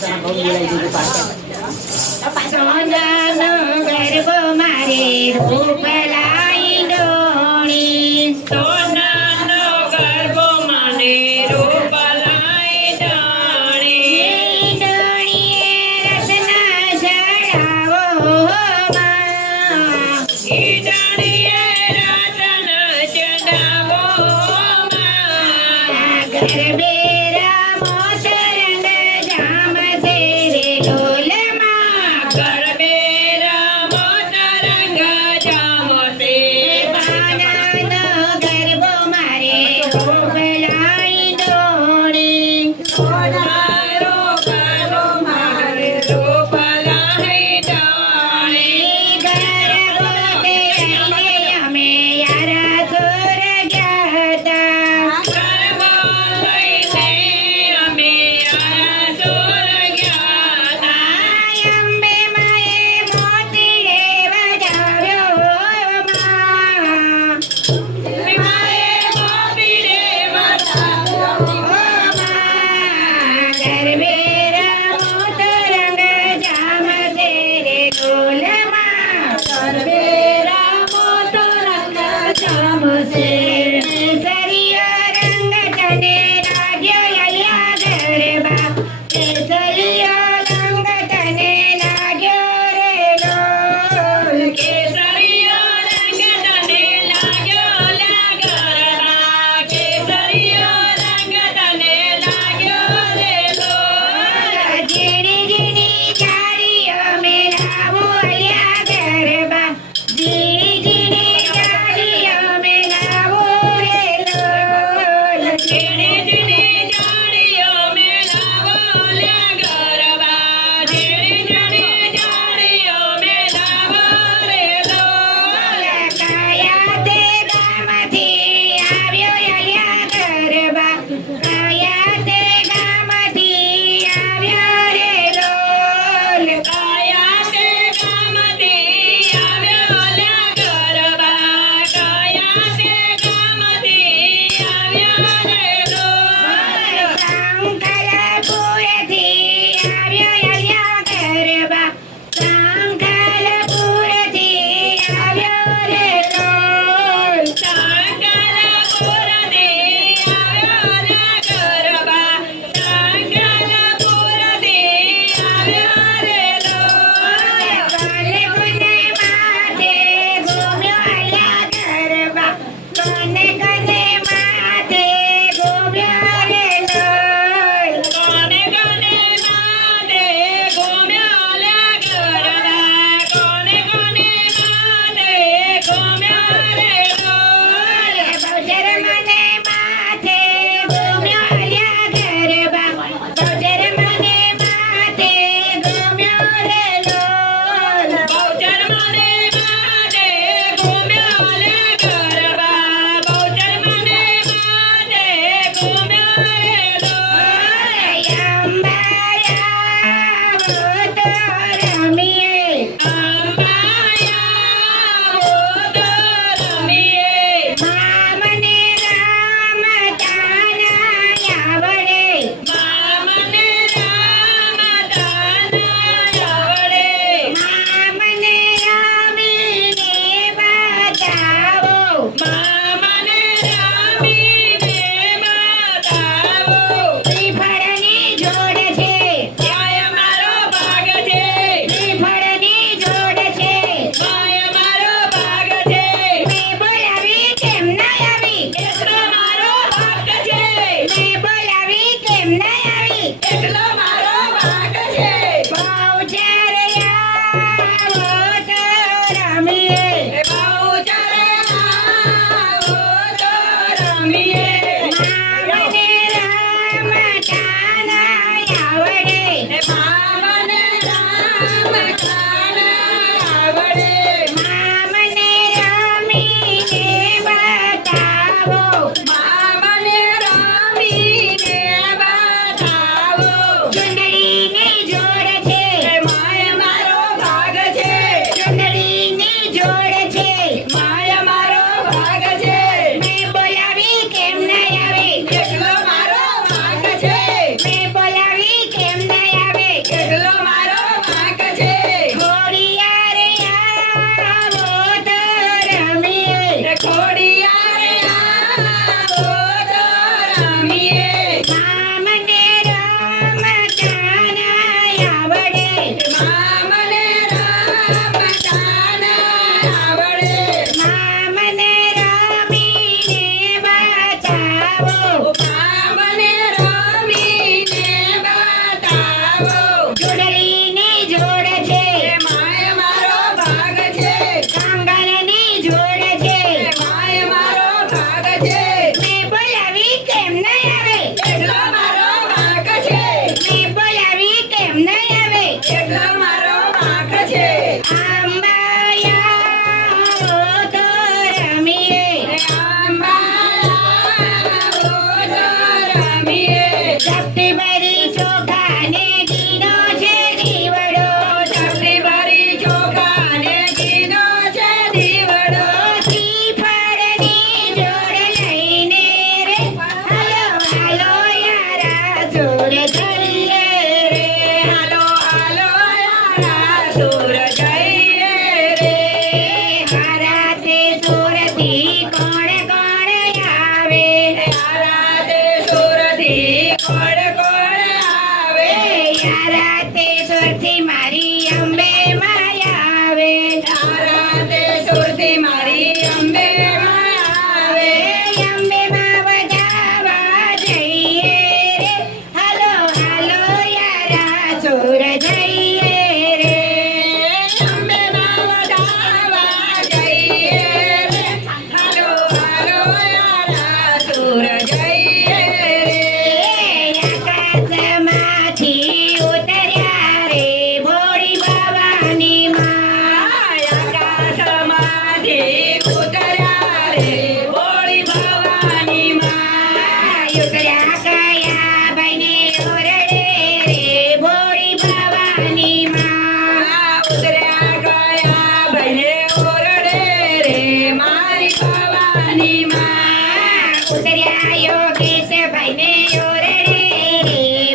સોનાનો ગરબો મારે રૂપ લાઈ ડોણી, સોનાનો ગરબો મને રૂપ લાઈ ડોણી, ડોણીએ રત્ના જડાવો માં, ઈડણીએ રતન ચડાવો માં, ગરબે રમો તરંગ જામશે રે ઢોલમાં, ગરબે રમો તરંગ જામશે, સોનાનો ગરબો મારે રૂપ લાઈ ડોણી, સોનારો ગરબો મારે રૂપ લાઈ ડોણી, ગરબો તે લઈને અમે યારા સુર ગયા તા, ગરબો લઈને અમે આસુર ગયા તા, અંબે માએ મોતી રે વજાવ્યો માં, માએ મોતી રે વજાવ્યો માં, ગરબે રમો તરંગ જામશે રે ઢોલમાં, ગરબે રમો તરંગ જામશે, કેસરીયો રંગ તને લાગ્યો યયા ગરબા, કેસરીયો રંગ તને લાગ્યો રે લોલ, કેસરીયો રંગ તને લાગ્યો લા ગરબા, કેસરીયો રંગ તને લાગ્યો રે લોલ, ઝીણી ઝીણી ઝાડીઓ મેલાવો અલ્યા ગરબા, ઝીણી ઝીણી ઝાડીઓ મેલાવો રે લોલ, ઝીણી ઝીણી ઝાડીઓ મેલાવો લા ગરબા, ઝીણી ઝીણી ઝાડીઓ મેલાવો રે લોલ, કાયા તે ગામથી આવ્યો અલ્યા ગરબા, કાયા તે ગામથી આવ્યો રે લોલ, કાયા તે ગામથી આવ્યો લા ગરબા, કાયા તે ગામથી આવ્યો રે લોલ, સંકલપુરથી આવ્યો અલ્યા ગરબા, સંકલપુરથી આવ્યો રે લોલ, સંકલપુરથી આવ્યો લા ગરબા, તારા તે સુરથી મારી અંબે માયા આવે તારા તે સુરથી મારી અંબે આવે અંબે માં વધાવા જઈએ રે હાલો હાલો યારા સુર જઈએ રે અંબે માં વધાવા જઈએ રે હાલો હાલો યારા સુર જઈએ રે આકાશમાંથી ઉતર્યા રે ભોળી ભવાની માં આકાશમાંથી ઉતર્યા રે ભોળી ભવાની માં ઉતર્યા કયા ભાઈને ઓરડે રે ભોળી ભવાની માં ઉતર્યા ગયા ભાઈને ઓરડે રે મારી ભવાની માં ઉતર્યા યોગેશ ભાઈને ઓરડે રે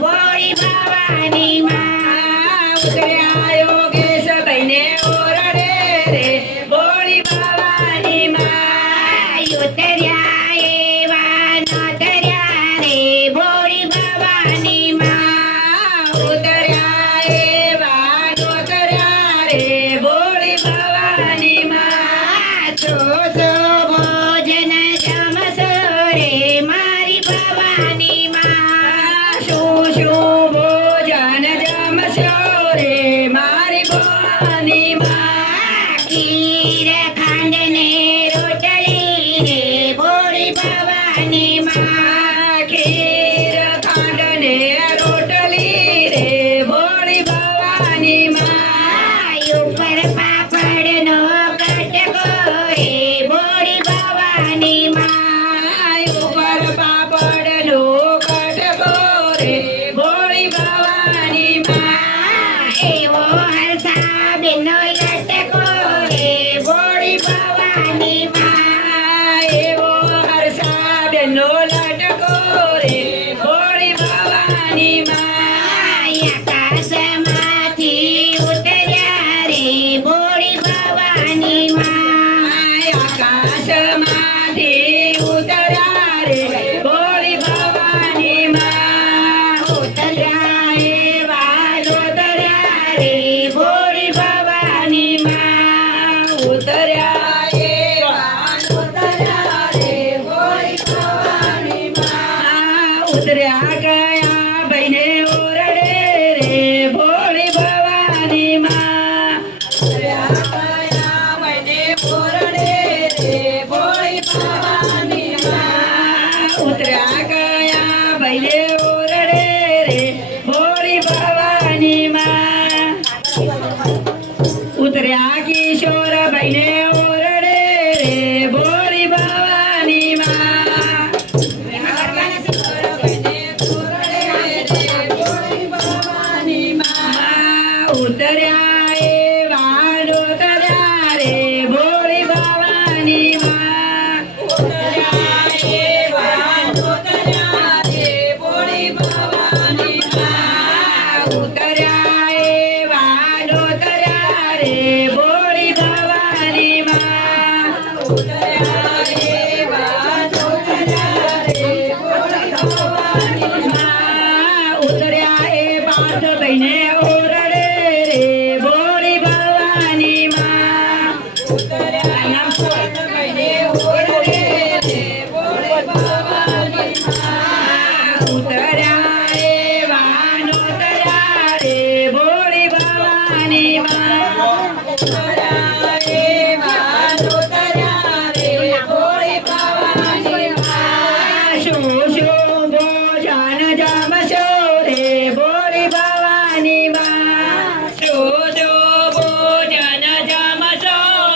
ભોળી ભવાની માં ઉતર્યા યોગેશ ભાઈને ઓરડે રે ભોળી ભવાની માં ઉતર્યા એવા ન ધર્યા રે ભોળી ભવાની માં ઉતર્યા એવા ઉતર્યા રે ભોળી ભવાની માં છો છો ભોજન જમશો રે મારી ભવાની માં શું શું ભોજન જમશો રે મારી ભવાની માં ખીર ખાંડ ને રોટલી રે ભોળી ભવાની માં ખીર ખાંડ ને રોટલી રે ભોળી ભવાની માં ઉપર પાપડનો કટકો રે ભોળી ભવાની માં ઉપર પાપડનો કટકો રે ભોળી ભવાની માં એવો હરસાબેનનો લટકો રે ભોળી ભવાની માં એવો હરસાબેનનો લટકો રે ભોળી ભવાની માં આકાશમાંથી ઉતર્યા રે ભોળી ભવાની માં આકાશમાંથી ઉતર્યા રે ભોળી ભવાની માં ઉતર્યા એવા ઉતર્યા રે ભોળી ભવાની માં ઉતર્યા એવા ઉતર્યા રે ભોળી ભવાની માં ઉતર્યા ગયા ભાઈને ઓરડે રે ભોળી ભવાની માં ઉતર્યા ગયા ભાઈને ઓરડે રે ભોળી ભવાની માં ઉતર્યા ગયા ભાઈને